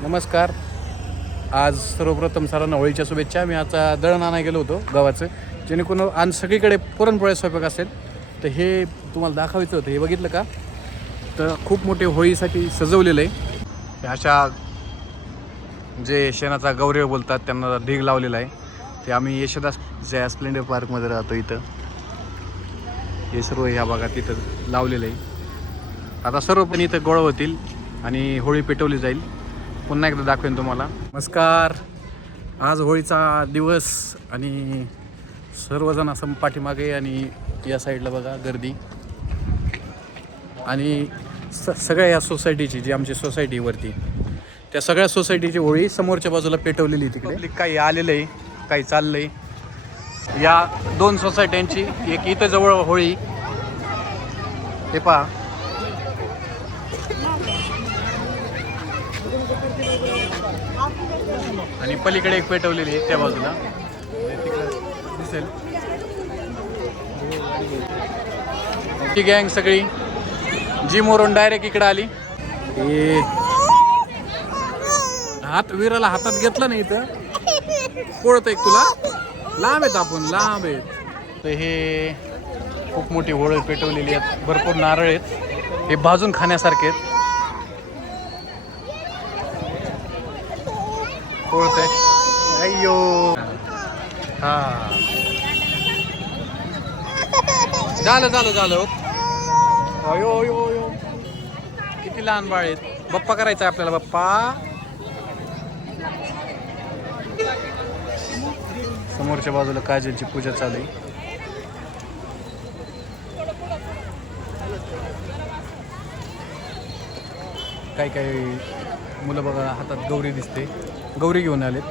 नमस्कार. आज सर्वप्रथम सर्वांना होळीच्या शुभेच्छा. मी आता दळण आणायला गेलो होतो गव्हाचं, जेणेकरून आज सगळीकडे पुरणपोळ्या स्वयंपाक असेल. तर हे तुम्हाला दाखवायचं होतं. हे बघितलं का? तर खूप मोठे होळीसाठी सजवलेलं आहे. अशा जे शेणाचा गौरव बोलतात त्यांना ढीग लावलेला आहे. ते आम्ही यशोदा ज्या स्प्लेंडर पार्कमध्ये राहतो इथं हे सर्व ह्या भागात इथं लावलेलं आहे. आता सर्व पण इथं गोळा होतील आणि होळी पेटवली जाईल. पुन्हा एकदा दाखवेन तुम्हाला. नमस्कार. आज होळीचा दिवस आणि सर्वजण असं पाठीमागे आणि या साईडला बघा गर्दी. आणि सगळ्या या सोसायटीची जी आमची सोसायटीवरती त्या सगळ्या सोसायटीची होळी समोरच्या बाजूला पेटवलेली. तिकडे काही आलेलं आहे, काही चाललं आहे. या दोन सोसायट्यांची एक इथं जवळ होळी हे पहा. आणि पलीकडे एक पेटवलेली आहे त्या बाजूला दिसेल. ती गँग सगळी जिमवरून डायरेक्ट इकडे आली. हे हात विराला हातात घेतलं नाही तर पळत एक तुला लांब आहेत, आपण लांब आहेत. तर हे खूप मोठी होळी पेटवलेली आहेत. भरपूर नारळ आहेत. हे भाजून खाण्यासारखे आहेत. पळत आहे. अय्यो हा झालं. अयो अयो अयो किती लहान बाळ आहेत. बाप्पा करायचा आहे आपल्याला. बाप्पा समोरच्या बाजूला काजलची पूजा चालू आहे. काही मुलं बघा हातात गौरी दिसते. गौरी घेऊन आलेत.